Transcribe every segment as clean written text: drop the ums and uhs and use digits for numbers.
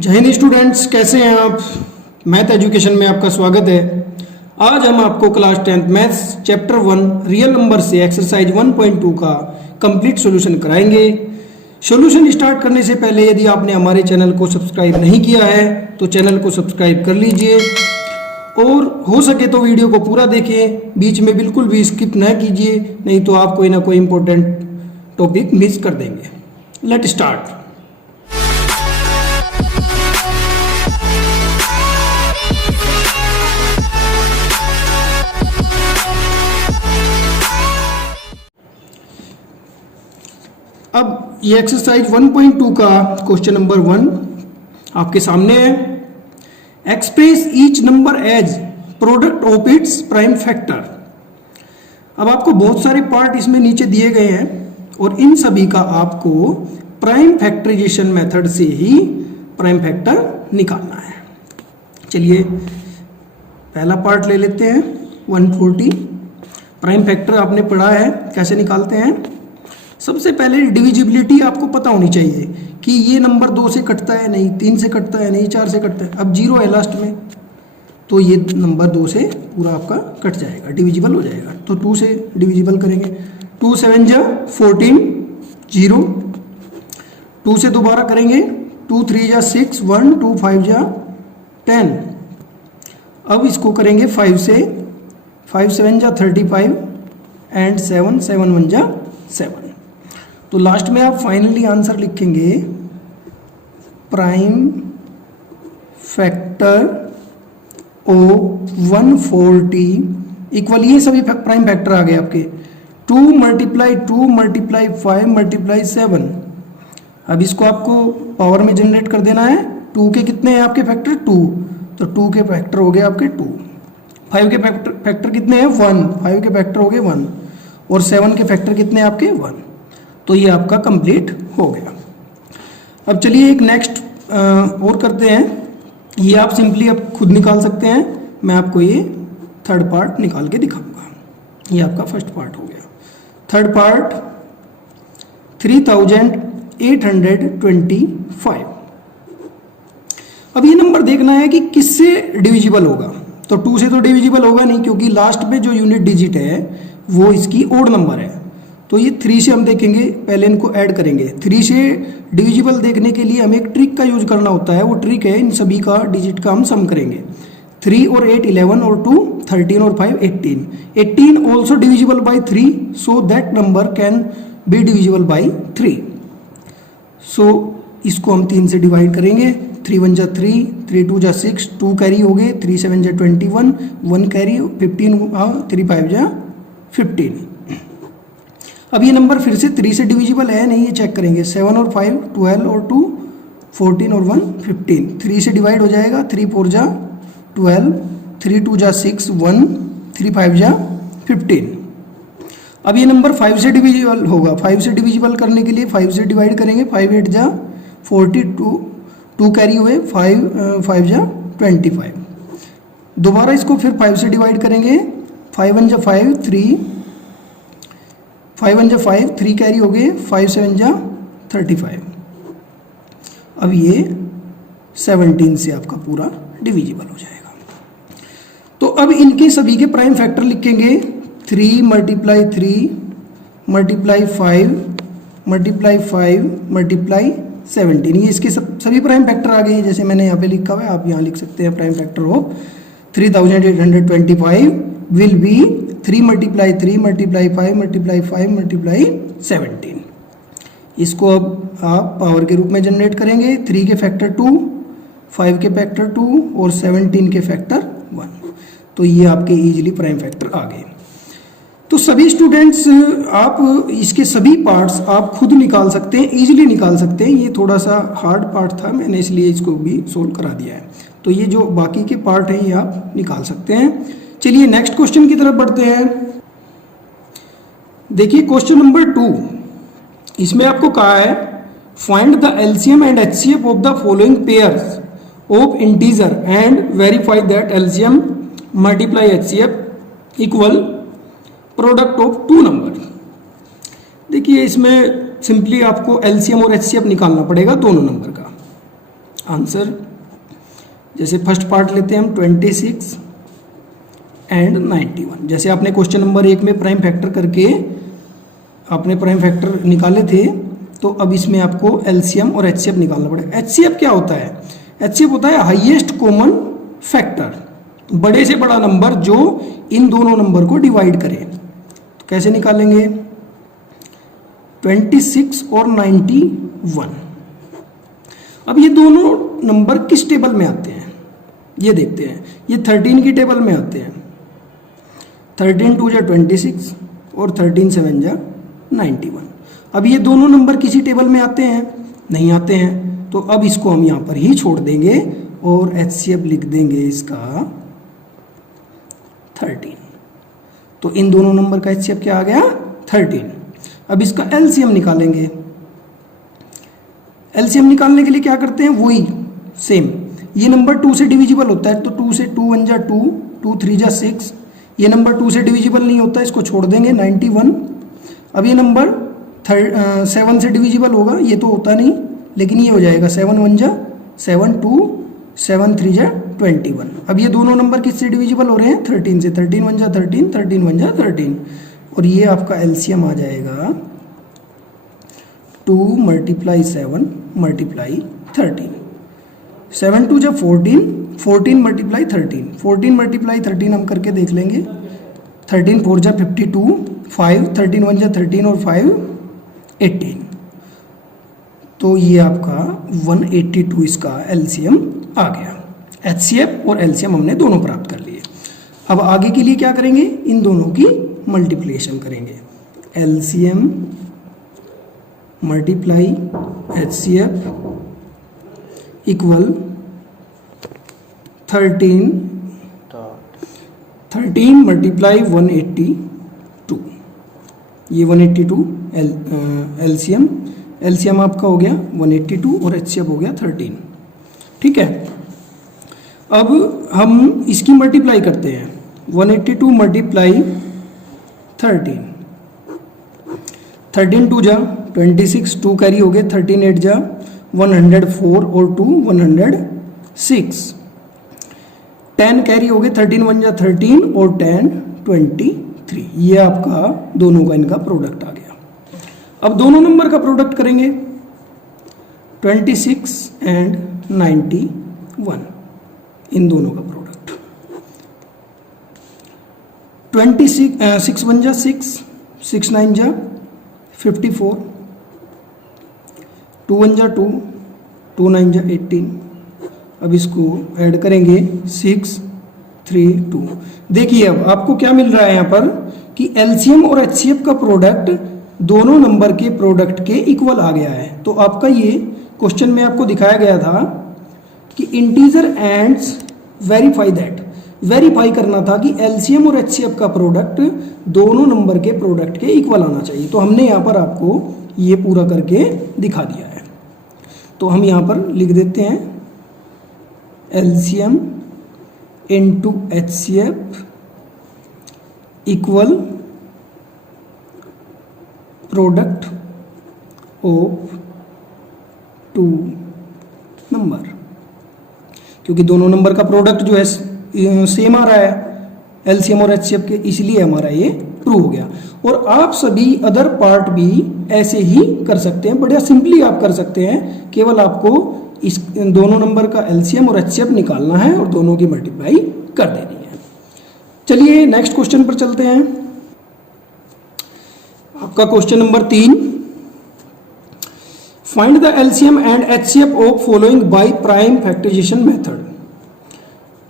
जय हिंद स्टूडेंट्स, कैसे हैं आप। मैथ एजुकेशन में आपका स्वागत है। आज हम आपको class 10th maths chapter 1 real number से एक्सरसाइज 1.2 का कंप्लीट सॉल्यूशन कराएंगे। सॉल्यूशन स्टार्ट करने से पहले यदि आपने हमारे चैनल को सब्सक्राइब नहीं किया है तो चैनल को सब्सक्राइब कर लीजिए और हो सके तो वीडियो को पूरा देखें, बीच में बिल्कुल भी स्किप न कीजिए, नहीं तो आप कोई ना कोई इंपॉर्टेंट टॉपिक मिस कर देंगे। Let start. अब ये एक्सरसाइज 1.2 का क्वेश्चन नंबर 1 आपके सामने है। Express each number as product of its prime factor. अब आपको बहुत सारे पार्ट इसमें नीचे दिए गए हैं और इन सभी का आपको प्राइम फैक्टराइजेशन मेथड से ही प्राइम फैक्टर निकालना है। चलिए पहला पार्ट ले लेते हैं 140। प्राइम फैक्टर आपने पढ़ा है, कैसे निकालते हैं। सबसे पहले डिविजिबिलिटी आपको पता होनी चाहिए कि ये नंबर 2 से कटता है नहीं, 3 से कटता है नहीं, 4 से कटता है। अब 0 है लास्ट में तो ये नंबर 2 से पूरा आपका कट जाएगा, डिविजिबल हो जाएगा। तो 2 से डिविजिबल करेंगे। 2 7 जा 14, 0। 2 से दोबारा करेंगे। 2 3 जा 6, 1 2 5 जा 10। अब इसको करेंगे 5 से। 5 7 जा 35 एंड 7 7 1 जा 7। तो लास्ट में आप फाइनली आंसर लिखेंगे प्राइम फैक्टर ओ 140 इक्वल, ये सभी प्राइम फैक्टर आ गए आपके 2 मल्टीप्लाई 2 मल्टीप्लाई 5 मल्टीप्लाई 7। अब इसको आपको पावर में जनरेट कर देना है। 2 के कितने हैं आपके फैक्टर 2, तो 2 के फैक्टर हो गए आपके 2। 5 के फैक्टर कितने हैं 1, 5 के फैक्टर हो गए 1 और 7 के फैक्टर कितने हैं आपके 1। तो ये आपका कंप्लीट हो गया। अब चलिए एक नेक्स्ट और करते हैं। ये आप सिंपली अब खुद निकाल सकते हैं, मैं आपको ये थर्ड पार्ट निकाल के दिखाऊंगा। ये आपका फर्स्ट पार्ट हो गया। Third part 3825। अब ये नंबर देखना है कि किससे डिविजिबल होगा। तो 2 से तो डिविजिबल होगा नहीं, क्योंकि लास्ट में जो यूनिट डिजिट है वो इसकी ओड नंबर है। तो ये 3 से हम देखेंगे, पहले इनको ऐड करेंगे। 3 से डिविजिबल देखने के लिए हमें एक ट्रिक का यूज करना होता है। वो ट्रिक है इन सभी का डिजिट का हम सम करेंगे। 3 और 8 11 और 2 13 और 5 18। 18 also divisible by 3, so that number can be divisible by 3। सो इसको हम 3 से डिवाइड करेंगे। 3 1 जा 3, 3 2 जा 6, 2 कैरी हो गए, 3 7 जा 21, 1 कैरी 15, 3 5 जा 15। अब ये नंबर फिर से 3 से डिविजिबल है नहीं, ये चेक करेंगे। 7 और 5 12 और 2 14 और 1 15। 3 से डिवाइड हो जाएगा। 3 4 जा 12, 3 2 जा 6, 1 3 5 जा 15। अब ये नंबर 5 से डिविजिबल होगा। 5 से डिविजिबल करने के लिए 5 से डिवाइड करेंगे। 5 8 जा 42, 2 कैरी हुए, 5 जा 25। दोबारा इसको फिर 5 से डिवाइड करेंगे। 5 1 जा 5, 3 5 1 जा 5, 3 कैरी हो गए, 5 7 जा 35। अब ये 17 से आपका पूरा डिविजिबल हो जाएगा। तो अब इनके सभी के प्राइम फैक्टर लिखेंगे। 3 मल्टीप्लाई 3 मल्टीप्लाई 5 मल्टीप्लाई 5 मल्टीप्लाई 17। ये इसके सभी प्राइम फैक्टर आ गए, जैसे मैंने यहाँ पे लिखा हुआ है, आप यहाँ लिख सकते हैं। Prime factor of 3825 will be 3 multiply 3 multiply 5 multiply 5 multiply 17। इसको अब आप पावर के रूप में जनरेट करेंगे। 3 के फैक्टर 2, 5 के फैक्टर 2 और 17 के फैक्टर 1। तो ये आपके इजीली प्राइम फैक्टर आ गए। तो सभी स्टूडेंट्स आप इसके सभी पार्ट्स आप खुद निकाल सकते हैं, इजीली निकाल सकते हैं। ये थोड़ा सा हार्ड पार्ट था, मैंने इसलिए इसको भी सोल्व करा दिया है। तो ये जो बाकी के पार्ट हैं ये आप निकाल सकते हैं। चलिए नेक्स्ट क्वेश्चन की तरफ बढ़ते हैं। देखिए क्वेश्चन नंबर 2, इसमें आपको कहा है find the LCM and HCF of the following pairs of integer and verify that LCM multiply HCF equal product of 2 number. देखिए इसमें सिंपली आपको एलसीएम और एचसीएफ निकालना पड़ेगा दोनों नंबर का। आंसर। जैसे फर्स्ट पार्ट लेते हैं हम 26 एंड 91। जैसे आपने क्वेश्चन नंबर 1 में प्राइम फैक्टर करके आपने प्राइम फैक्टर निकाले थे, तो अब इसमें आपको एलसीएम और एचसीएफ निकालना पड़ेगा। एचसीएफ क्या होता है? एचसीएफ होता है हाईएस्ट कॉमन फैक्टर, बड़े से बड़ा नंबर जो इन दोनों नंबर को डिवाइड करे। तो कैसे निकालेंगे? 26 और 91। अब ये दोनों नंबर किस टेबल में आते हैं ये देखते हैं। ये 13 की टेबल में आते हैं। 13 2 जा 26 और 13 7 जा 91। अब ये दोनों नंबर किसी टेबल में आते हैं? नहीं आते हैं। तो अब इसको हम यहाँ पर ही छोड़ देंगे और एचसीएफ लिख देंगे इसका 13। तो इन दोनों नंबर का एचसीएफ क्या आ गया? 13। अब इसका एलसीएम निकालेंगे। एलसीएम निकालने के लिए क्या करते हैं? वही सेम, ये नंबर 2 से डिविजिबल होता है, तो 2 से 2 1 जा 2, 2 3 जा 6। ये नंबर 2 से डिविजिबल नहीं होता, इसको छोड़ देंगे 91। अब ये नंबर 7 से डिविजिबल होगा, ये तो होता नहीं, लेकिन ये हो जाएगा 7 1 जा 7 2 7 3 जा 21। अब ये दोनों नंबर किससे डिविजिबल हो रहे हैं? 13 से। 13 1 जा 13, 13 1 जा 13, और ये आपका एलसीएम आ जाएगा 2 × 7 × 13। 7 2 जा 14, 14 × 13, 14 × 13 हम करके देख लेंगे। 13 4 जा 52, 5 13 1 जा 13 और 5 18। तो ये आपका 182 इसका एलसीएम आ गया। एचसीएफ और एलसीएम हमने दोनों प्राप्त कर लिए। अब आगे के लिए क्या करेंगे? इन दोनों की मल्टीप्लिकेशन करेंगे। LCM multiply HCF equal 13 multiply 182। ये 182 एलसीएम, एलसीएम आपका हो गया 182 और एचसीएफ हो गया 13। ठीक है, अब हम इसकी मल्टीप्लाई करते हैं। 182 मल्टीप्लाई 13, 13 2 जा 26, 2 कैरी हो गए, 13 8 जा 104 और 2 106, 10 कैरी हो गए, 13 1 जा 13 और 10 23। ये आपका दोनों का इनका प्रोडक्ट आ गया। अब दोनों नंबर का प्रोडक्ट करेंगे, 26 एंड 91, इन दोनों का प्रोडक्ट। 6 1 जा 6, 6 9 जा 54, 2 1 जा 2, 2 9 जा 18। अब इसको ऐड करेंगे 6 3 2। देखिए अब आपको क्या मिल रहा है यहाँ पर कि एलसीएम और एचसीएफ का प्रोडक्ट दोनों नंबर के प्रोडक्ट के इक्वल आ गया है। तो आपका ये क्वेश्चन में आपको दिखाया गया था कि integer ends verify that, verify करना था कि एलसीएम और एचसीएफ का प्रोडक्ट दोनों नंबर के प्रोडक्ट के इक्वल आना चाहिए। तो हमने यहाँ पर आपको ये पूरा करके दिखा दिया है। तो हम यहाँ पर लिख देते हैं LCM into HCF equal product of two number, क्योंकि दोनों नंबर का प्रोडक्ट जो है सेम आ रहा है एलसीएम और एचसीएफ के, इसलिए हमारा ये प्रूव हो गया। और आप सभी अदर पार्ट भी ऐसे ही कर सकते हैं, बढ़िया सिंपली आप कर सकते हैं। केवल आपको इस दोनों नंबर का एलसीएम और एचसीएफ निकालना है और दोनों की मल्टीप्लाई कर देनी है। चलिए नेक्स्ट क्वेश्चन पर चलते हैं। आपका question number 3, find the LCM and HCF of following by prime factorisation method.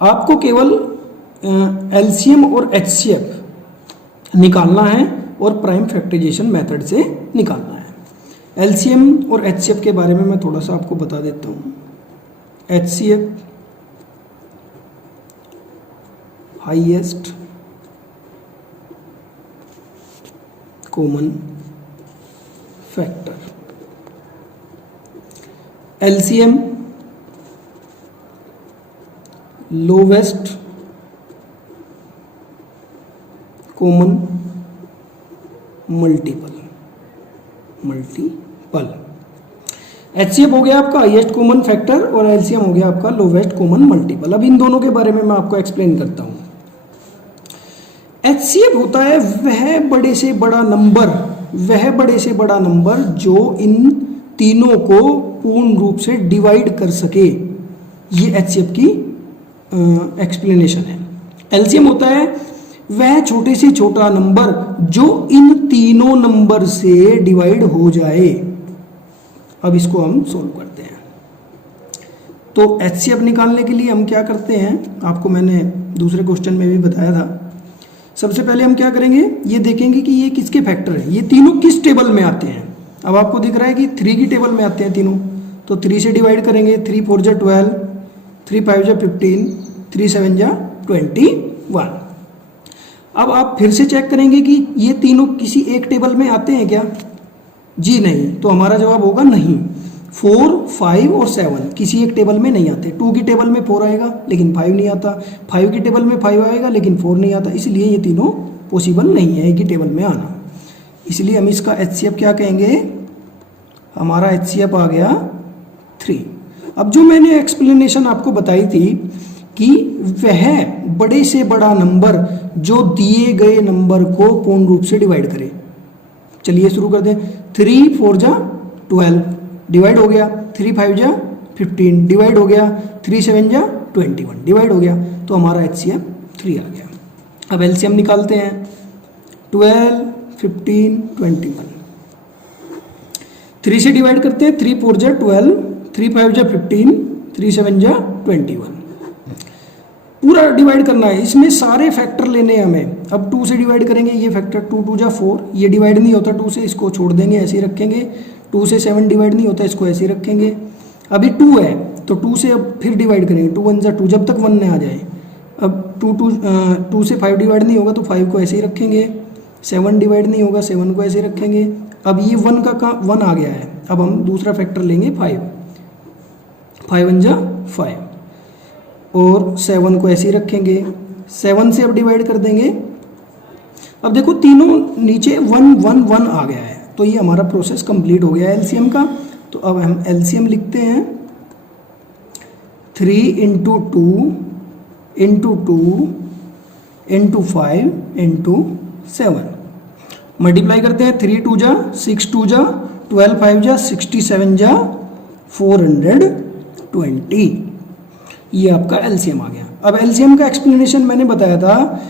आपको केवल एलसीएम और एचसीएफ निकालना है और प्राइम फैक्टराइजेशन मेथड से निकालना है। एलसीएम और एचसीएफ के बारे में मैं थोड़ा सा आपको बता देता हूँ। HCF highest common factor, LCM lowest common multiple. HCF हो गया आपका हाईएस्ट कॉमन फैक्टर और LCM हो गया आपका लोवेस्ट कॉमन मल्टीपल। अब इन दोनों के बारे में मैं आपको एक्सप्लेन करता हूं। HCF होता है वह बड़े से बड़ा नंबर जो इन तीनों को पूर्ण रूप से डिवाइड कर सके, ये HCF की एक्सप्लेनेशन है। LCM होता है वह छोटे से छोटा नंबर जो इन तीनों नंबर से डिवाइड हो जाए। अब इसको हम सोल्व करते हैं। तो HCF निकालने के लिए हम क्या करते हैं, आपको मैंने दूसरे क्वेश्चन में भी बताया था। सबसे पहले हम क्या करेंगे, ये देखेंगे कि ये किसके फैक्टर है, ये तीनों किस टेबल में आते हैं। अब आपको दिख रहा है कि 3 की टेबल में आते हैं तीनों, तो 3 से डिवाइड करेंगे। 3 4 जा 12, 3 5 जा 15, 3 7 जा 21। अब आप फिर से चेक करेंगे कि ये तीनों किसी एक टेबल में आते हैं क्या, जी नहीं, तो हमारा जवाब होगा नहीं। 4 5 और 7 किसी एक टेबल में नहीं आते। 2 की टेबल में 4 आएगा लेकिन 5 नहीं आता, 5 की टेबल में 5 आएगा लेकिन 4 नहीं आता, इसलिए ये तीनों पॉसिबल नहीं है एक ही टेबल में आना। इसलिए हम इसका HCF क्या कहेंगे, हमारा HCF आ गया 3। अब जो मैंने एक्सप्लेनेशन आपको बताई थी कि वह बड़े से बड़ा नंबर जो दिए गए नंबर को पूर्ण रूप से डिवाइड करे, चलिए शुरू कर दें। 3 4 जा 12 डिवाइड हो गया, 3 5 जा 15 डिवाइड हो गया, 3 7 जा 21 डिवाइड हो गया, तो हमारा HCF 3 आ गया। अब LCM निकालते हैं। 12 15 21 3 से डिवाइड करते हैं। 3 4 जा 12, 3 5 जा 15, 3 7 जा 21, पूरा डिवाइड करना है। इसमें सारे फैक्टर लेने हैं हमें। अब 2 से डिवाइड करेंगे, ये फैक्टर 2 2 जा 4, ये डिवाइड नहीं होता 2 से, इसको छोड़ देंगे, ऐसे ही रखेंगे। 2 से 7 डिवाइड नहीं होता, इसको ऐसे ही रखेंगे। अभी 2 है तो 2 से अब फिर डिवाइड करेंगे, 2 1 जा 2 जब तक 1 न आ जाए। अब 2 से 5 डिवाइड नहीं होगा तो 5 को ऐसे ही रखेंगे। 7 डिवाइड नहीं होगा, 7 को ऐसे रखेंगे। अब ये 1 का 1 आ गया है, अब हम दूसरा फैक्टर लेंगे 5 1 जा 5 और 7 को ऐसे ही रखेंगे। 7 से अब डिवाइड कर देंगे। अब देखो तीनों नीचे 1 1 1 आ गया है, तो ये हमारा प्रोसेस कंप्लीट हो गया LCM का। तो अब हम LCM लिखते हैं 3 into 2 into 2 into 5 into 7 multiply करते हैं। 3 2 जा 6 2 जा 12 5 जा 67 जा 420, ये आपका LCM आ गया। अब LCM का एक्सप्लेनेशन मैंने बताया था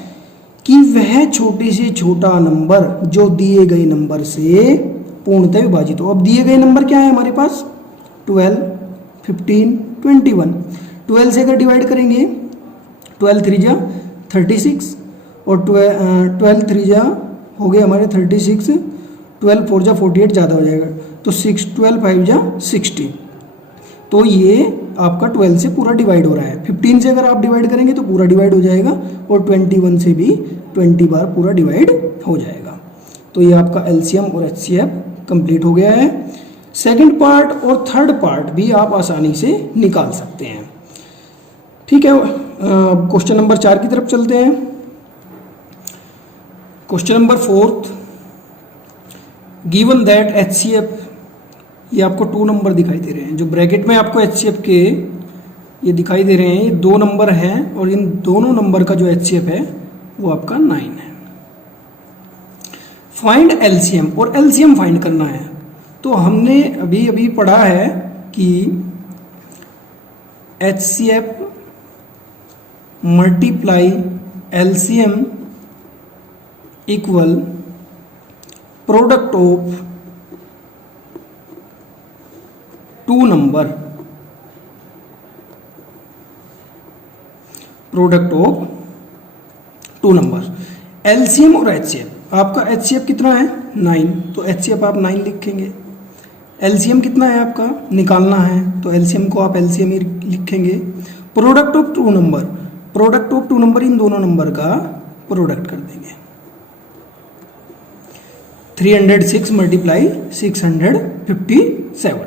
कि वह छोटे से छोटा नंबर जो दिए गए नंबर से पूर्णतः विभाजित हो। अब दिए गए नंबर क्या है हमारे पास, 12 15 21। 12 से अगर डिवाइड करेंगे, 12 3 जा 36 और 12 3 जा हो गए हमारे 36, 12 4 जा 48 ज़्यादा हो जाएगा, तो 6 12 5 जा 60, तो ये आपका 12 से पूरा डिवाइड हो रहा है। 15 से अगर आप डिवाइड करेंगे तो पूरा डिवाइड हो जाएगा और 21 से भी 20 बार पूरा डिवाइड हो जाएगा। तो ये आपका LCM और HCF कंप्लीट हो गया है। सेकंड पार्ट और थर्ड पार्ट भी आप आसानी से निकाल सकते हैं। ठीक है, क्वेश्चन नंबर 4 की तरफ चलते हैं। Question number 4, given that HCF, ये आपको 2 नंबर दिखाई दे रहे हैं, जो ब्रैकेट में आपको HCF के ये दिखाई दे रहे हैं, ये 2 नंबर हैं और इन दोनों नंबर का जो HCF है वो आपका 9 है। फाइंड LCM, और LCM फाइंड करना है। तो हमने अभी पढ़ा है कि HCF multiply LCM equal product of 2 number, product of 2 number. LCM और HCF, आपका HCF कितना है 9, तो HCF आप 9 लिखेंगे। LCM कितना है आपका निकालना है, तो LCM को आप LCM ही लिखेंगे। Product of 2 number, product of 2 number in दोनों नंबर का प्रोडक्ट कर देंगे। 306 मल्टीप्लाई 657।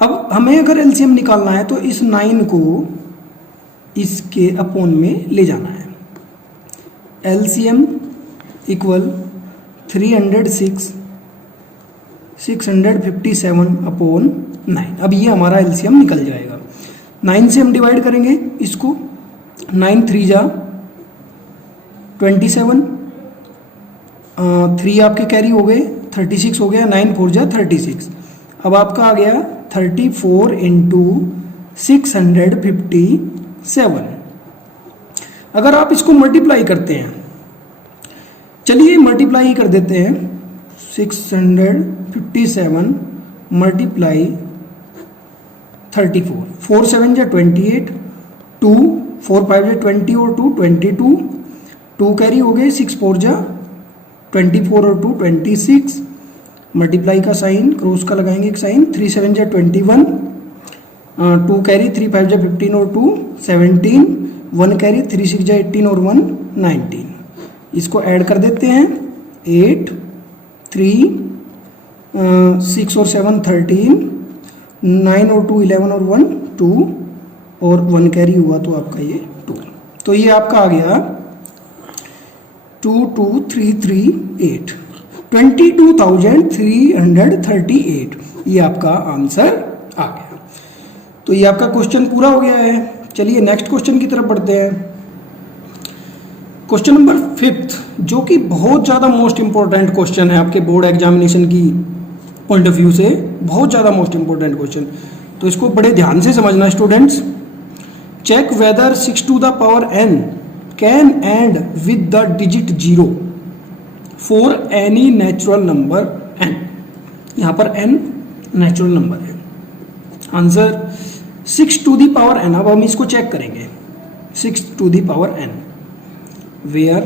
अब हमें अगर LCM निकालना है तो इस 9 को इसके अपॉन में ले जाना है। LCM equal 306 657 upon 9। अब ये हमारा एलसीएम निकल जाएगा। 9 से हम डिवाइड करेंगे इसको, 9 3 जा 27, 3 आपके कैरी हो गए, 36 हो गया, 9 4 जा 36। अब आपका आ गया 34 इंटू 657। अगर आप इसको मल्टीप्लाई करते हैं, चलिए मल्टीप्लाई कर देते हैं, 657 मल्टीप्लाई 34, 4 7 जा 28, 2 4 5 जा 20 और 2 22, 2 कैरी हो गए, 6 4 जा 24 और 2 26, मल्टीप्लाई का साइन क्रॉस का लगाएंगे एक साइन, 3 7 जा 21, 2 कैरी, 3 5 जा 15 और 2 17, 1 कैरी, 3 6 जा 18 और 1 19। इसको ऐड कर देते हैं, 8 3 6 और 7 13, 9 और 2 11 और 1 2 और 1 कैरी हुआ तो आपका ये 2। तो ये आपका आ गया 22338, 22,338। ये आपका आंसर आ गया। तो ये आपका क्वेश्चन पूरा हो गया है। चलिए नेक्स्ट क्वेश्चन की तरफ बढ़ते हैं। क्वेश्चन नंबर 5, जो कि बहुत ज़्यादा मोस्ट इंपॉर्टेंट क्वेश्चन है आपके बोर्ड एग्जामिनेशन की पॉइंट ऑफ व्यू से, बहुत ज़्यादा मोस्ट इंपॉर्टेंट क्वेश्चन। तो इसको बड़े ध्यान से समझना students. Check whether 6 to the power n can end with the digit 0 for any natural number n। यहां पर n नेचुरल नंबर है। Answer 6 to the power n। अब हम इसको चेक करेंगे, 6 to the power n, where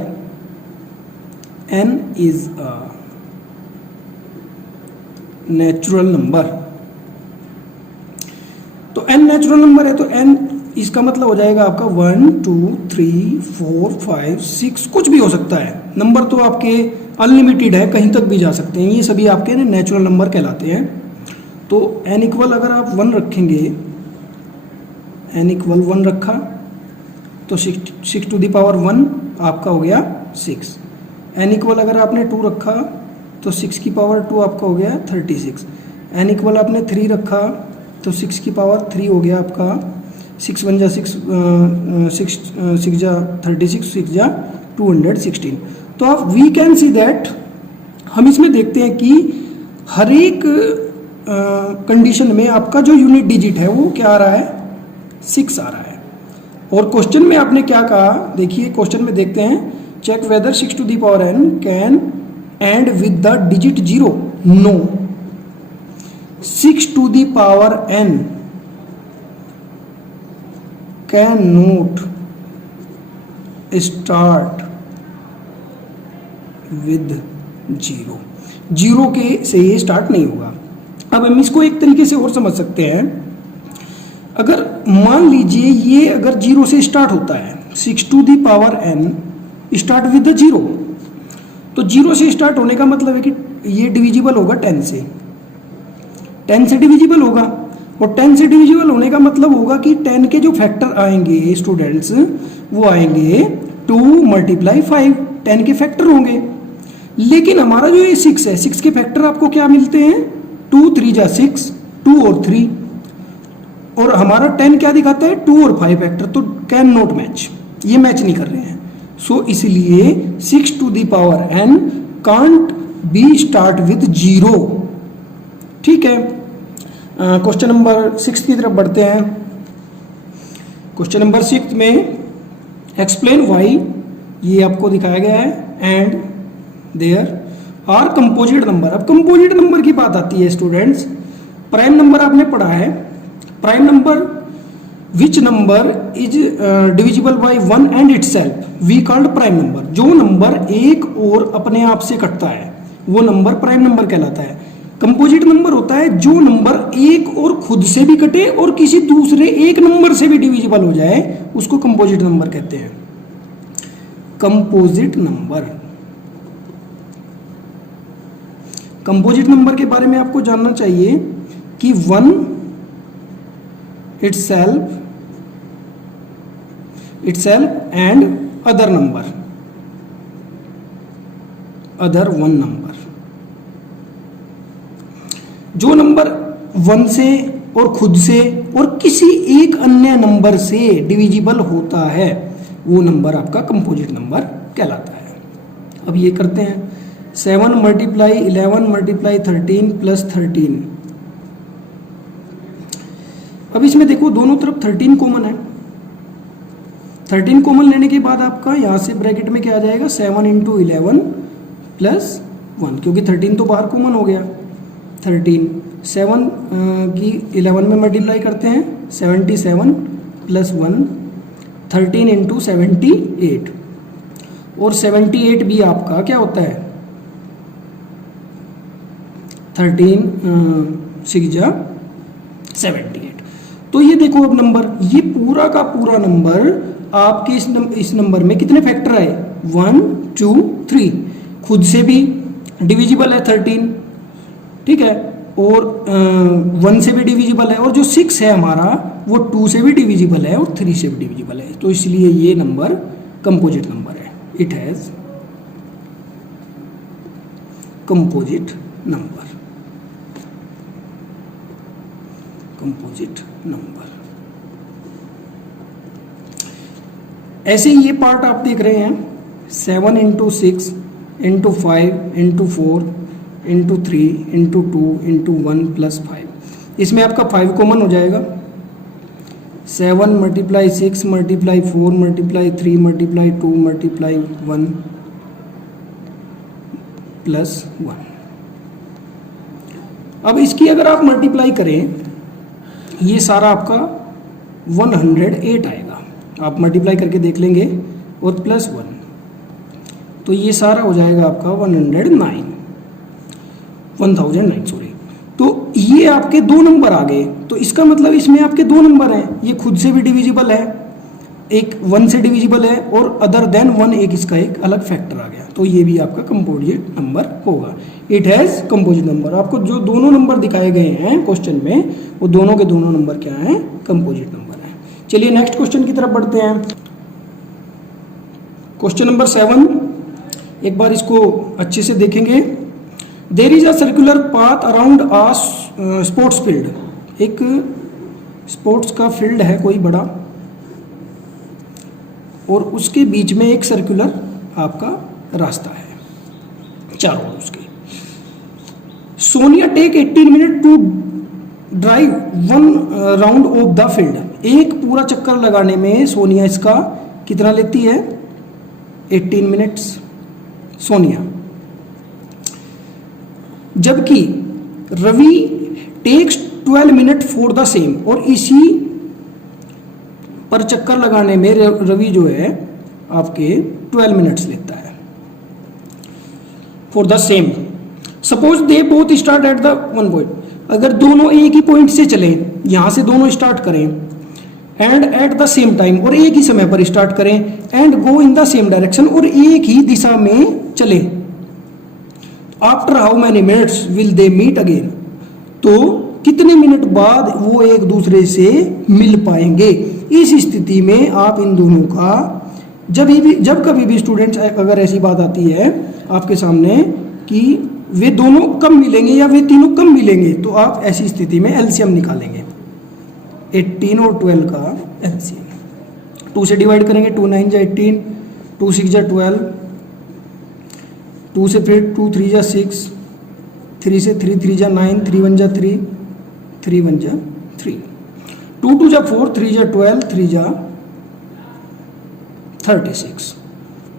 n is a natural number. तो n natural number है तो n इसका मतलब हो जाएगा आपका 1 2 3 4 5 6, कुछ भी हो सकता है। नंबर तो आपके अनलिमिटेड है, कहीं तक भी जा सकते हैं। ये सभी आपके नेचुरल नंबर कहलाते हैं। तो n इक्वल अगर आप 1 रखेंगे, n इक्वल 1 रखा तो 6 to the power 1 आपका हो गया 6। n इक्वल अगर आपने 2 रखा तो 6 की पावर 2 आपका हो गया 36। n इक्वल आपने 3 रखा तो 6 की पावर 3 हो गया आपका 6 1 जा 6 6 जा 36, 6 जा 216। तो आप वी कैन सी दैट, हम इसमें देखते हैं कि हर एक कंडीशन में आपका जो यूनिट डिजिट है वो क्या आ रहा है, 6 आ रहा है। और क्वेश्चन में आपने क्या कहा, देखिए क्वेश्चन में देखते हैं, check whether 6 to the power n can end with the digit 0। No, 6 to the power n can not start with 0। 0 के से ये स्टार्ट नहीं होगा। अब हम इसको एक तरीके से और समझ सकते हैं। अगर मान लीजिए ये अगर 0 से स्टार्ट होता है, 6 to the power n start with 0, तो 0 से स्टार्ट होने का मतलब है कि ये डिविजिबल होगा 10 से, 10 से डिविजिबल होगा। और 10 से डिविजिबल होने का मतलब होगा कि 10 के जो फैक्टर आएंगे स्टूडेंट्स, वो आएंगे 2 × 5, 10 के फैक्टर होंगे। लेकिन हमारा जो ये 6 है, 6 के फैक्टर आपको क्या मिलते हैं, 2 3 जा 6, 2 और 3, और हमारा 10 क्या दिखाता है, 2 और 5 फैक्टर, तो कैन नॉट मैच, ये मैच नहीं कर रहे हैं। सो इसलिए 6 to the power n can't be start with 0। ठीक है, क्वेश्चन नंबर 6 की तरफ बढ़ते हैं। क्वेश्चन नंबर 6 में एक्सप्लेन वाई, ये आपको दिखाया गया है, and there are composite number. अब कंपोजिट नंबर की बात आती है स्टूडेंट्स। प्राइम नंबर आपने पढ़ा है, prime number which number is divisible by 1 and itself we called prime number. जो नंबर एक और अपने आप से कटता है वो नंबर प्राइम नंबर कहलाता है। कंपोजिट नंबर होता है जो नंबर एक और खुद से भी कटे और किसी दूसरे एक नंबर से भी डिविजिबल हो जाए, उसको कंपोजिट नंबर कहते हैं। कंपोजिट नंबर, कंपोजिट नंबर के बारे में आपको जानना चाहिए कि 1 itself and other number, other one number। जो नंबर 1 से और खुद से और किसी एक अन्य नंबर से डिविजिबल होता है वो नंबर आपका कंपोजिट नंबर कहलाता है। अब ये करते हैं 7 मल्टीप्लाई 11 मल्टीप्लाई 13 प्लस 13। अब इसमें देखो दोनों तरफ 13 कॉमन है। 13 कॉमन लेने के बाद आपका यहाँ से ब्रैकेट में क्या आ जाएगा 7 इंटू 11 प्लस 1, क्योंकि 13 तो बाहर कॉमन हो गया। 13 7 की 11 में मल्टीप्लाई करते हैं 77 प्लस 1 13 इंटू 78 और 78 भी आपका क्या होता है 13 6 जा 78। तो ये देखो अब नंबर, ये पूरा का पूरा नंबर आपके इस नंबर में कितने फैक्टर आए 1 2 3। खुद से भी डिविजिबल है 13, ठीक है, और 1 से भी डिविजिबल है, और जो 6 है हमारा वो 2 से भी डिविजिबल है और 3 से भी डिविजिबल है। तो इसलिए ये नंबर कंपोजिट नंबर है। It has composite number, composite number. ऐसे ही ये पार्ट आप देख रहे हैं 7 into 6 into 5 into 4 into 3 into 2 into 1 plus 5। इसमें आपका 5 कॉमन हो जाएगा। 7 multiply 6 multiply 4 multiply 3 multiply 2 multiply 1 plus 1। अब इसकी अगर आप मल्टीप्लाई करें, ये सारा आपका 108 आएगा। आप मल्टीप्लाई करके देख लेंगे और प्लस 1, तो ये सारा हो जाएगा आपका 1009 सॉरी। तो ये आपके दो नंबर आ गए। तो इसका मतलब इसमें आपके दो नंबर हैं, ये खुद से भी डिविजिबल है, एक 1 से डिविजिबल है, और अदर देन 1 एक इसका एक अलग फैक्टर आ गया। तो ये भी आपका कंपोजिट नंबर होगा। It has composite number. आपको जो दोनों नंबर दिखाए गए हैं क्वेश्चन में, वो दोनों के दोनों नंबर क्या हैं, कंपोजिट नंबर हैं। चलिए नेक्स्ट क्वेश्चन की तरफ बढ़ते हैं। क्वेश्चन नंबर 7, एक बार इसको अच्छे से देखेंगे। There is a circular path around a sports field. एक स्पोर्ट्स का फील्ड है कोई बड़ा, और उसके बीच में एक सर्कुलर आपका रास्ता है, चारों ओर उसके। Sonia take 18 minute to drive 1 round of the field. एक पूरा चक्कर लगाने में सोनिया इसका कितना लेती है 18 मिनट्स सोनिया, जबकि Ravi takes 12 minute for the same. और इसी पर चक्कर लगाने में रवि जो है आपके 12 मिनट्स लेता है for the same. Suppose they both start at the 1 point. अगर दोनों एक ही पॉइंट से चलें, यहां से दोनों स्टार्ट करें, and at the same time, और एक ही समय पर स्टार्ट करें, and go in the same direction, और एक ही दिशा में चलें, after how many minutes will they meet again. तो कितने मिनट बाद वो एक दूसरे से मिल पाएंगे। इस स्थिति में आप इन दोनों का जब कभी भी स्टूडेंट्स अगर ऐसी बात आती है आपके सामने कि वे दोनों कब मिलेंगे या वे तीनों कब मिलेंगे, तो आप ऐसी स्थिति में एलसीएम निकालेंगे। 18 और 12 का एलसीएम 2 से डिवाइड करेंगे, 2 9 जा 18, 2 6 जा 12, 2 से फिर 2 3 जा 6, 3 से 3 3 जा 9, 3 1 जा 3, 3 1 जा 3, 2 2 जा 4, 3 जा 12, 3 जा 36।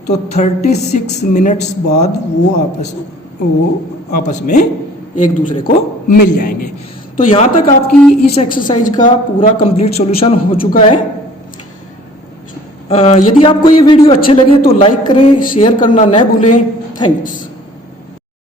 तो 36 मिनट्स बाद वो आपस में एक दूसरे को मिल जाएंगे। तो यहाँ तक आपकी इस एक्सरसाइज का पूरा कंप्लीट सॉल्यूशन हो चुका है। यदि आपको ये वीडियो अच्छे लगे तो लाइक करें, शेयर करना न भूलें। थैंक्स।